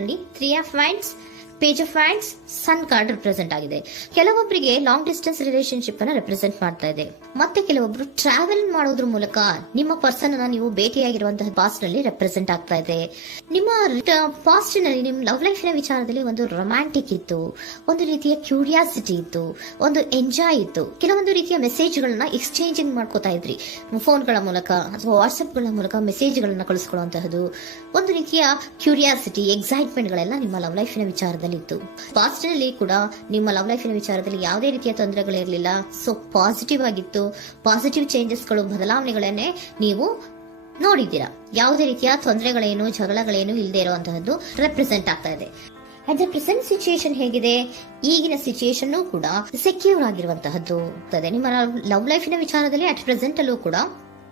ನಲ್ಲಿ 3 of wands, page of wands, sun card represent ಆಗಿದೆ. ಕೆಲವೊಬ್ಬರಿಗೆ ಲಾಂಗ್ ಡಿಸ್ಟೆನ್ಸ್ ರಿಲೇಶನ್ಶಿಪ್ ಅನ್ನ ರೆಪ್ರೆಸೆಂಟ್ ಮಾಡ್ತಾ ಇದೆ. ಮತ್ತೆ ಕೆಲವೊಬ್ರು ಟ್ರಾವೆಲ್ ಮಾಡೋದ್ರ ಮೂಲಕ ನಿಮ್ಮ ಪರ್ಸನ್ ಅನ್ನ ನೀವು ಭೇಟಿಯಾಗಿರುವಂತಹ ಪಾಸ್ಟ್ ನಲ್ಲಿ ರೆಪ್ರೆಸೆಂಟ್ ಆಗ್ತಾ ಇದೆ. ನಿಮ್ಮ ಪಾಸ್ಟ್ ನಲ್ಲಿ ನಿಮ್ಮ ಲವ್ ಲೈಫ್ ನ ವಿಚಾರದಲ್ಲಿ ಒಂದು ರೊಮ್ಯಾಂಟಿಕ್ ಇತ್ತು, ಒಂದು ರೀತಿಯ ಕ್ಯೂರಿಯಾಸಿಟಿ ಇತ್ತು, ಒಂದು ಎಂಜಾಯ್ ಇತ್ತು. ಕೆಲವೊಂದು ರೀತಿಯ ಮೆಸೇಜ್ ಗಳನ್ನ ಎಕ್ಸ್ಚೇಂಜಿಂಗ್ ಮಾಡ್ಕೋತಾ ಇದ್ರಿ, ಫೋನ್ಗಳ ಮೂಲಕ ಅಥವಾ ವಾಟ್ಸ್ಆಪ್ ಗಳ ಮೂಲಕ ಮೆಸೇಜ್ ಗಳನ್ನ ಕಳಿಸ್ಕೊಳ್ಳುವಂತಹದ್ದು, ಒಂದು ರೀತಿಯ ಕ್ಯೂರಿಯಾಸಿಟಿ, ಎಕ್ಸೈಟ್ಮೆಂಟ್ ಗಳೆಲ್ಲ ನಿಮ್ಮ ಲವ್ ಲೈಫ್ ನ ವಿಚಾರದಲ್ಲಿ ಇತ್ತು. ಪಾಸ್ಟ್ ನಲ್ಲಿ ಕೂಡ ನಿಮ್ಮ ಲವ್ ಲೈಫ್ ನ ವಿಚಾರದಲ್ಲಿ ಯಾವುದೇ ರೀತಿಯ ತೊಂದರೆಗಳಿರಲಿಲ್ಲ. ಸೊ ಪಾಸಿಟಿವ್ ಆಗಿತ್ತು. ಪಾಸಿಟಿವ್ ಚೇಂಜಸ್ ಗಳು, ಬದಲಾವಣೆಗಳನ್ನೇ ನೀವು ನೋಡಿದ್ದೀರಾ. ಯಾವುದೇ ರೀತಿಯ ತೊಂದರೆಗಳೇನು, ಜಗಳಗಳೇನು ಇಲ್ಲದೆ ಇರುವಂತಹದ್ದು ರೆಪ್ರೆಸೆಂಟ್ ಆಗ್ತಾ ಇದೆ. ಅಟ್ ದ ಪ್ರೆಸೆಂಟ್ ಸಿಚುಯೇಷನ್ ಹೇಗಿದೆ, ಈಗಿನ ಸಿಚುಯೇಷನ್ ಕೂಡ ಸೆಕ್ಯೂರ್ ಆಗಿರುವಂತಹದ್ದು. ನಿಮ್ಮ ಲವ್ ಲೈಫಿನ ವಿಚಾರದಲ್ಲಿ ಅಟ್ ಪ್ರೆಸೆಂಟ್ ಅಲ್ಲೂ ಕೂಡ,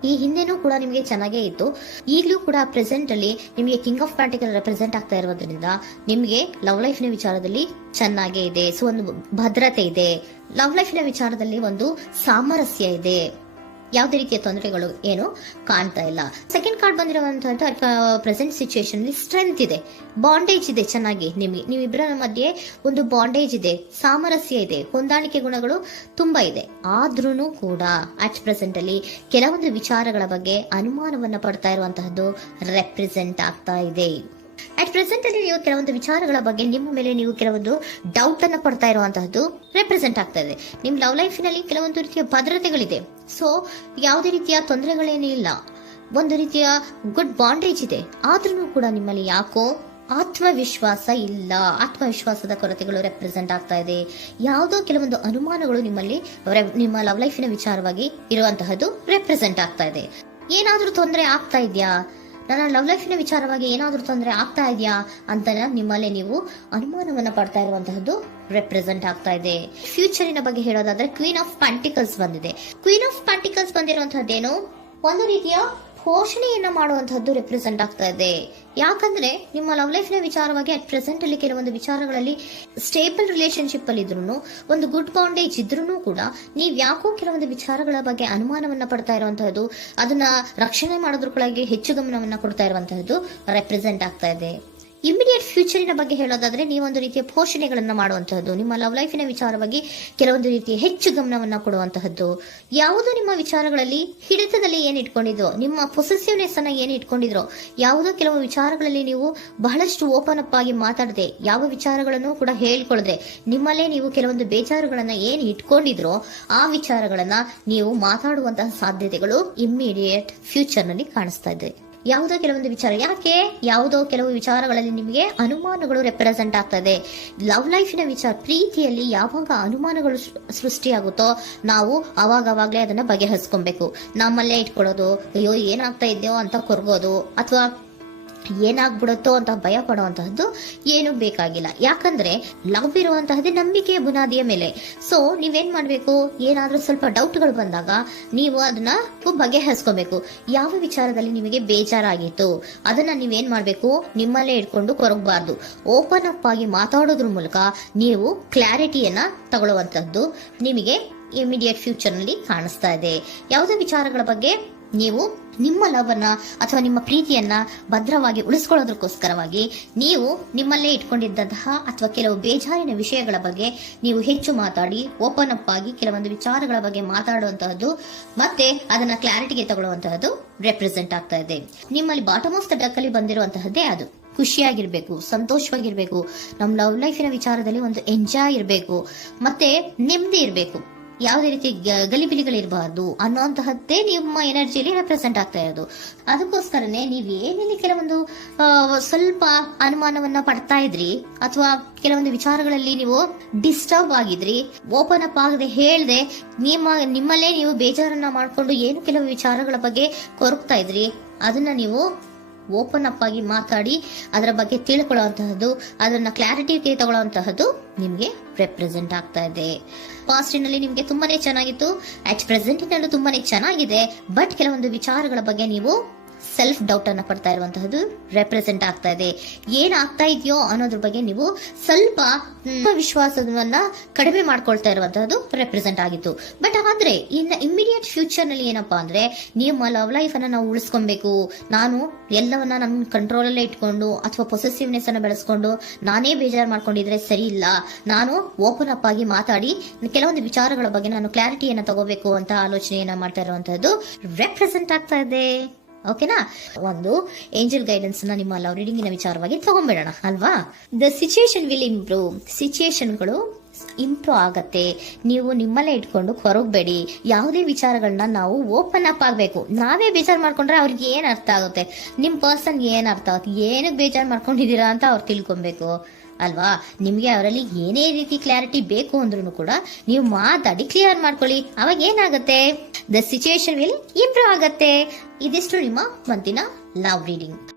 ಈ ಹಿಂದೆನೂ ಕೂಡ ನಿಮಗೆ ಚೆನ್ನಾಗೇ ಇತ್ತು, ಈಗಲೂ ಕೂಡ ಪ್ರೆಸೆಂಟ್ ಅಲ್ಲಿ ನಿಮಗೆ ಕಿಂಗ್ ಆಫ್ ಪ್ಯಾಂಟಿಕಲ್ ರೆಪ್ರೆಸೆಂಟ್ ಆಗ್ತಾ ಇರೋದ್ರಿಂದ ನಿಮಗೆ ಲವ್ ಲೈಫ್ ನ ವಿಚಾರದಲ್ಲಿ ಚೆನ್ನಾಗೇ ಇದೆ. ಸೊ ಒಂದು ಭದ್ರತೆ ಇದೆ. ಲವ್ ಲೈಫ್ ನ ವಿಚಾರದಲ್ಲಿ ಒಂದು ಸಾಮರಸ್ಯ ಇದೆ. ಯಾವುದೇ ರೀತಿಯ ತೊಂದರೆಗಳು ಏನು ಕಾಣ್ತಾ ಇಲ್ಲ. ಸೆಕೆಂಡ್ ಕಾರ್ಡ್ ಬಂದಿರುವಂತಹ ಪ್ರೆಸೆಂಟ್ ಸಿಚುಯೇಷನ್ ಅಲ್ಲಿ ಸ್ಟ್ರೆಂತ್ ಇದೆ, ಬಾಂಡೇಜ್ ಇದೆ. ಚೆನ್ನಾಗಿ ನೀವಿಬ್ಬರ ಮಧ್ಯೆ ಒಂದು ಬಾಂಡೇಜ್ ಇದೆ, ಸಾಮರಸ್ಯ ಇದೆ, ಹೊಂದಾಣಿಕೆ ಗುಣಗಳು ತುಂಬಾ ಇದೆ. ಆದ್ರೂ ಕೂಡ ಅಟ್ ಪ್ರೆಸೆಂಟ್ ಅಲ್ಲಿ ಕೆಲವೊಂದು ವಿಚಾರಗಳ ಬಗ್ಗೆ ಅನುಮಾನವನ್ನ ಪಡ್ತಾ ಇರುವಂತಹದ್ದು ರೆಪ್ರೆಸೆಂಟ್ ಆಗ್ತಾ ಇದೆ. ಅಟ್ ಪ್ರೆಸೆಂಟ್ ಅಲ್ಲಿ ನೀವು ಕೆಲವೊಂದು ವಿಚಾರಗಳ ಬಗ್ಗೆ ನಿಮ್ಮ ಮೇಲೆ ನೀವು ಕೆಲವೊಂದು ಡೌಟ್ ಅನ್ನ ಪಡ್ತಾ ಇರುವಂತಹದ್ದು ರೆಪ್ರೆಸೆಂಟ್ ಆಗ್ತಾ ಇದೆ. ನಿಮ್ ಲವ್ ಲೈಫಿನಲ್ಲಿ ಕೆಲವೊಂದು ರೀತಿಯ ಭದ್ರತೆಗಳಿದೆ. ಸೊ ಯಾವುದೇ ರೀತಿಯ ತೊಂದರೆಗಳೇನೂ ಇಲ್ಲ, ಒಂದು ರೀತಿಯ ಗುಡ್ ಬಾಂಡೇಜ್ ಇದೆ. ಆದ್ರೂ ಕೂಡ ನಿಮ್ಮಲ್ಲಿ ಯಾಕೋ ಆತ್ಮವಿಶ್ವಾಸ ಇಲ್ಲ, ಆತ್ಮವಿಶ್ವಾಸದ ಕೊರತೆಗಳು ರೆಪ್ರೆಸೆಂಟ್ ಆಗ್ತಾ ಇದೆ. ಯಾವುದೋ ಕೆಲವೊಂದು ಅನುಮಾನಗಳು ನಿಮ್ಮಲ್ಲಿ ನಿಮ್ಮ ಲವ್ ಲೈಫಿನ ವಿಚಾರವಾಗಿ ಇರುವಂತಹದ್ದು ರೆಪ್ರೆಸೆಂಟ್ ಆಗ್ತಾ ಇದೆ. ಏನಾದ್ರೂ ತೊಂದರೆ ಆಗ್ತಾ ಇದೆಯಾ, ನನ್ನ ಲವ್ ಲೈಫಿನ ವಿಚಾರವಾಗಿ ಏನಾದ್ರೂ ತೊಂದರೆ ಆಗ್ತಾ ಇದೆಯಾ ಅಂತ ನಿಮ್ಮಲ್ಲೇ ನೀವು ಅನುಮಾನವನ್ನ ಪಡ್ತಾ ಇರುವಂತಹದ್ದು ರೆಪ್ರೆಸೆಂಟ್ ಆಗ್ತಾ ಇದೆ. ಫ್ಯೂಚರಿನ ಬಗ್ಗೆ ಹೇಳೋದಾದ್ರೆ ಕ್ವೀನ್ ಆಫ್ ಪ್ಯಾಂಟಿಕಲ್ಸ್ ಬಂದಿದೆ. ಕ್ವೀನ್ ಆಫ್ ಪ್ಯಾಂಟಿಕಲ್ಸ್ ಬಂದಿರುವಂತಹದ್ದೇನು, ಒಂದು ರೀತಿಯ ಪೋಷಣೆಯನ್ನ ಮಾಡುವಂತಹದ್ದು ರೆಪ್ರೆಸೆಂಟ್ ಆಗ್ತಾ ಇದೆ. ಯಾಕಂದ್ರೆ ನಿಮ್ಮ ಲವ್ ಲೈಫ್ ನ ವಿಚಾರವಾಗಿ ಅಟ್ ಪ್ರೆಸೆಂಟ್ ಅಲ್ಲಿ ಕೆಲವೊಂದು ವಿಚಾರಗಳಲ್ಲಿ ಸ್ಟೇಬಲ್ ರಿಲೇಶನ್ಶಿಪ್ ಅಲ್ಲಿ ಇದ್ರು, ಒಂದು ಗುಡ್ ಬಾಂಡೇಜ್ ಇದ್ರೂ ಕೂಡ ನೀವ್ ಯಾಕೋ ಕೆಲವೊಂದು ವಿಚಾರಗಳ ಬಗ್ಗೆ ಅನುಮಾನವನ್ನ ಪಡ್ತಾ ಇರುವಂತಹದ್ದು, ಅದನ್ನ ರಕ್ಷಣೆ ಮಾಡೋದ್ರೊಳಗೆ ಹೆಚ್ಚು ಗಮನವನ್ನ ಕೊಡ್ತಾ ಇರುವಂತಹದ್ದು ರೆಪ್ರೆಸೆಂಟ್ ಆಗ್ತಾ ಇದೆ. ಇಮಿಡಿಯೇಟ್ ಫ್ಯೂಚರಿನ ಬಗ್ಗೆ ಹೇಳೋದಾದ್ರೆ ನೀವೊಂದು ರೀತಿಯ ಪೋಷಣೆಗಳನ್ನ ಮಾಡುವಂತಹದ್ದು, ನಿಮ್ಮ ಲವ್ ಲೈಫಿನ ವಿಚಾರವಾಗಿ ಕೆಲವೊಂದು ರೀತಿಯ ಹೆಚ್ಚು ಗಮನವನ್ನ ಕೊಡುವಂತಹದ್ದು, ಯಾವುದೋ ನಿಮ್ಮ ವಿಚಾರಗಳಲ್ಲಿ ಹಿಡಿತದಲ್ಲಿ ಏನ್ ಇಟ್ಕೊಂಡಿದ್ರೋ, ನಿಮ್ಮ ಪೊಸೆಸಿವ್ನೆಸ್ ಅನ್ನ ಏನ್ ಇಟ್ಕೊಂಡಿದ್ರೋ, ಯಾವುದೋ ಕೆಲವು ವಿಚಾರಗಳಲ್ಲಿ ನೀವು ಬಹಳಷ್ಟು ಓಪನ್ ಅಪ್ ಆಗಿ ಮಾತಾಡದೆ, ಯಾವ ವಿಚಾರಗಳನ್ನು ಕೂಡ ಹೇಳ್ಕೊಳ್ಳದೆ, ನಿಮ್ಮಲ್ಲೇ ನೀವು ಕೆಲವೊಂದು ಬೇಜಾರುಗಳನ್ನ ಏನ್ ಇಟ್ಕೊಂಡಿದ್ರೋ ಆ ವಿಚಾರಗಳನ್ನ ನೀವು ಮಾತಾಡುವಂತಹ ಸಾಧ್ಯತೆಗಳು ಇಮ್ಮಿಡಿಯೇಟ್ ಫ್ಯೂಚರ್ ನಲ್ಲಿ ಕಾಣಿಸ್ತಾ ಇದೆ. ಯಾವುದೋ ಕೆಲವೊಂದು ವಿಚಾರ, ಯಾಕೆ ಯಾವುದೋ ಕೆಲವು ವಿಚಾರಗಳಲ್ಲಿ ನಿಮಗೆ ಅನುಮಾನಗಳು ರೆಪ್ರೆಸೆಂಟ್ ಆಗ್ತದೆ. ಲವ್ ಲೈಫಿನ ವಿಚಾರ, ಪ್ರೀತಿಯಲ್ಲಿ ಯಾವಾಗ ಅನುಮಾನಗಳು ಸೃಷ್ಟಿಯಾಗುತ್ತೋ ನಾವು ಅವಾಗವಾಗ್ಲೇ ಅದನ್ನ ಬಗೆಹರಿಸ್ಕೊಬೇಕು. ನಮ್ಮಲ್ಲೇ ಇಟ್ಕೊಳ್ಳೋದು, ಅಯ್ಯೋ ಏನಾಗ್ತಾ ಇದೆಯೋ ಅಂತ ಕೊರಗೋದು ಅಥವಾ ಏನಾಗ್ಬಿಡುತ್ತೋ ಅಂತ ಭಯ ಪಡುವಂತಹದ್ದು ಏನು ಬೇಕಾಗಿಲ್ಲ. ಯಾಕಂದ್ರೆ ಲವ್ ಇರುವಂತಹದ್ದೇ ನಂಬಿಕೆಯ ಬುನಾದಿಯ ಮೇಲೆ. ಸೊ ನೀವೇನ್ ಮಾಡ್ಬೇಕು, ಏನಾದ್ರೂ ಸ್ವಲ್ಪ ಡೌಟ್ಗಳು ಬಂದಾಗ ನೀವು ಅದನ್ನ ಬಗೆಹರಿಸ್ಕೋಬೇಕು. ಯಾವ ವಿಚಾರದಲ್ಲಿ ನಿಮಗೆ ಬೇಜಾರಾಗಿತ್ತು ಅದನ್ನ ನೀವೇನ್ ಮಾಡ್ಬೇಕು, ನಿಮ್ಮಲ್ಲೇ ಇಟ್ಕೊಂಡು ಕೊರಗಬಾರ್ದು. ಓಪನ್ ಅಪ್ ಆಗಿ ಮಾತಾಡೋದ್ರ ಮೂಲಕ ನೀವು ಕ್ಲಾರಿಟಿಯನ್ನ ತಗೊಳ್ಳುವಂತದ್ದು ನಿಮಗೆ ಇಮಿಡಿಯೇಟ್ ಫ್ಯೂಚರ್ ನಲ್ಲಿ ಕಾಣಿಸ್ತಾ ಇದೆ. ಯಾವುದೇ ವಿಚಾರಗಳ ಬಗ್ಗೆ ನೀವು ನಿಮ್ಮ ಲವ್ ಅನ್ನ ಅಥವಾ ನಿಮ್ಮ ಪ್ರೀತಿಯನ್ನ ಭದ್ರವಾಗಿ ಉಳಿಸ್ಕೊಳ್ಳೋದಕ್ಕೋಸ್ಕರವಾಗಿ ನೀವು ನಿಮ್ಮಲ್ಲೇ ಇಟ್ಕೊಂಡಿದ್ದಂತಹ ಅಥವಾ ಕೆಲವು ಬೇಜಾರಿನ ವಿಷಯಗಳ ಬಗ್ಗೆ ನೀವು ಹೆಚ್ಚು ಮಾತಾಡಿ, ಓಪನ್ ಅಪ್ ಆಗಿ ಕೆಲವೊಂದು ವಿಚಾರಗಳ ಬಗ್ಗೆ ಮಾತಾಡುವಂತಹದ್ದು ಮತ್ತೆ ಅದನ್ನ ಕ್ಲಾರಿಟಿಗೆ ತಗೊಳ್ಳುವಂತಹದ್ದು ರೆಪ್ರೆಸೆಂಟ್ ಆಗ್ತಾ ಇದೆ. ನಿಮ್ಮಲ್ಲಿ ಬಾಟಮ್ ಆಫ್ ದ ಡಕ್ ಅಲ್ಲಿ ಬಂದಿರುವಂತಹದ್ದೇ ಅದು. ಖುಷಿಯಾಗಿರ್ಬೇಕು, ಸಂತೋಷವಾಗಿರ್ಬೇಕು, ನಮ್ಮ ಲವ್ ಲೈಫಿನ ವಿಚಾರದಲ್ಲಿ ಒಂದು ಎಂಜಾಯ್ ಇರಬೇಕು, ಮತ್ತೆ ನೆಮ್ಮದಿ ಇರಬೇಕು, ಯಾವುದೇ ರೀತಿ ಗಲಿಬಿಲಿಗಳಿರಬಾರ್ದು ಅನ್ನೋಂತಹದ್ದೇ ನಿಮ್ಮ ಎನರ್ಜಿಯಲ್ಲಿ ರೆಪ್ರೆಸೆಂಟ್ ಆಗ್ತಾ ಇರೋದು. ಅದಕ್ಕೋಸ್ಕರನೇ ನೀವು ಏನೇನು ಕೆಲವೊಂದು ಸ್ವಲ್ಪ ಅನುಮಾನವನ್ನ ಪಡ್ತಾ ಇದ್ರಿ ಅಥವಾ ಕೆಲವೊಂದು ವಿಚಾರಗಳಲ್ಲಿ ನೀವು ಡಿಸ್ಟರ್ಬ್ ಆಗಿದ್ರಿ, ಓಪನ್ ಅಪ್ ಆಗದೆ ಹೇಳ್ದೆ ನಿಮ್ಮಲ್ಲೇ ನೀವು ಬೇಜಾರನ್ನ ಮಾಡ್ಕೊಂಡು ಏನು ಕೆಲವು ವಿಚಾರಗಳ ಬಗ್ಗೆ ಕೊರಗ್ತಾ ಇದ್ರಿ, ಅದನ್ನ ನೀವು ಓಪನ್ ಅಪ್ ಆಗಿ ಮಾತಾಡಿ ಅದರ ಬಗ್ಗೆ ತಿಳ್ಕೊಳ್ಳುವಂತಹದ್ದು, ಅದನ್ನ ಕ್ಲಾರಿಟಿಗೆ ತಗೊಳ್ಳುವಂತಹದ್ದು ನಿಮ್ಗೆ ರೆಪ್ರೆಸೆಂಟ್ ಆಗ್ತಾ ಇದೆ. ಪಾಸ್ಟಿನಲ್ಲಿ ನಿಮ್ಗೆ ತುಂಬಾನೇ ಚೆನ್ನಾಗಿತ್ತು, ಅಟ್ ಪ್ರೆಸೆಂಟ್ ನಲ್ಲೂ ತುಂಬಾನೇ ಚೆನ್ನಾಗಿದೆ. ಬಟ್ ಕೆಲವೊಂದು ವಿಚಾರಗಳ ಬಗ್ಗೆ ನೀವು ಸೆಲ್ಫ್ ಡೌಟ್ ಅನ್ನ ಪಡ್ತಾ ಇರುವಂತಹದ್ದು ರೆಪ್ರೆಸೆಂಟ್ ಆಗ್ತಾ ಇದೆ. ಏನಾಗ್ತಾ ಇದೆಯೋ ಅನ್ನೋದ್ರ ಬಗ್ಗೆ ನೀವು ಸ್ವಲ್ಪ ವಿಶ್ವಾಸವನ್ನ ಕಡಿಮೆ ಮಾಡ್ಕೊಳ್ತಾ ಇರುವಂತಹದ್ದು ರೆಪ್ರೆಸೆಂಟ್ ಆಗಿತ್ತು. ಬಟ್ ಆದ್ರೆ ಇನ್ ಇಮಿಡಿಯೇಟ್ ಫ್ಯೂಚರ್ ನಲ್ಲಿ ಏನಪ್ಪಾ ಅಂದ್ರೆ ನಿಮ್ಮ ಲವ್ ಲೈಫ್ ಅನ್ನ ನಾವು ಉಳಿಸ್ಕೊಬೇಕು, ನಾನು ಎಲ್ಲವನ್ನ ನನ್ನ ಕಂಟ್ರೋಲ್ ಅಲ್ಲೇ ಇಟ್ಕೊಂಡು ಅಥವಾ ಪೊಸೆಸಿವ್ನೆಸ್ ಅನ್ನ ಬೆಳೆಸ್ಕೊಂಡು ನಾನೇ ಬೇಜಾರು ಮಾಡ್ಕೊಂಡಿದ್ರೆ ಸರಿ ಇಲ್ಲ, ನಾನು ಓಪನ್ ಅಪ್ ಆಗಿ ಮಾತಾಡಿ ಕೆಲವೊಂದು ವಿಚಾರಗಳ ಬಗ್ಗೆ ನಾನು ಕ್ಲಾರಿಟಿಯನ್ನ ತಗೋಬೇಕು ಅಂತ ಆಲೋಚನೆಯನ್ನ ಮಾಡ್ತಾ ಇರುವಂತಹದ್ದು ರೆಪ್ರೆಸೆಂಟ್ ಆಗ್ತಾ ಇದೆ. ಓಕೆನಾ? ಒಂದು ಏಂಜಲ್ ಗೈಡೆನ್ಸ್ ನ ನಿಮ್ಮ ಲವ್ ರೀಡಿಂಗಿನ ವಿಚಾರವಾಗಿ ತಗೊಂಡ್ಬಿಡೋಣ ಅಲ್ವಾ. The situation will improve. ಸಿಚುಯೇಷನ್ಗಳು ಇಂಪ್ರೂವ್ ಆಗತ್ತೆ. ನೀವು ನಿಮ್ಮಲ್ಲೇ ಇಟ್ಕೊಂಡು ಹೊರಗಬೇಡಿ. ಯಾವುದೇ ವಿಚಾರಗಳನ್ನ ನಾವು ಓಪನ್ ಅಪ್ ಆಗ್ಬೇಕು. ನಾವೇ ಬೇಜಾರು ಮಾಡ್ಕೊಂಡ್ರೆ ಅವ್ರಿಗೆ ಏನ್ ಅರ್ಥ ಆಗುತ್ತೆ, ನಿಮ್ ಪರ್ಸನ್ ಏನ್ ಅರ್ಥ ಆಗುತ್ತೆ, ಏನಕ್ಕೆ ಬೇಜಾರು ಮಾಡ್ಕೊಂಡಿದೀರಾ ಅಂತ ಅವ್ರು ತಿಳ್ಕೊಬೇಕು ಅಲ್ವಾ. ನಿಮ್ಗೆ ಅವರಲ್ಲಿ ಏನೇ ರೀತಿ ಕ್ಲಾರಿಟಿ ಬೇಕು ಅಂದ್ರೂ ಕೂಡ ನೀವು ಮಾತಾಡಿ ಕ್ಲಿಯರ್ ಮಾಡ್ಕೊಳ್ಳಿ. ಅವಾಗ ಏನಾಗುತ್ತೆ, ದ ಸಿಚುಯೇಷನ್ ವಿಲ್ ಇಂಪ್ರೂವ್ ಆಗತ್ತೆ. ಇದಿಷ್ಟು ನಿಮ್ಮ ಮಂತಿನ ಲವ್ ರೀಡಿಂಗ್.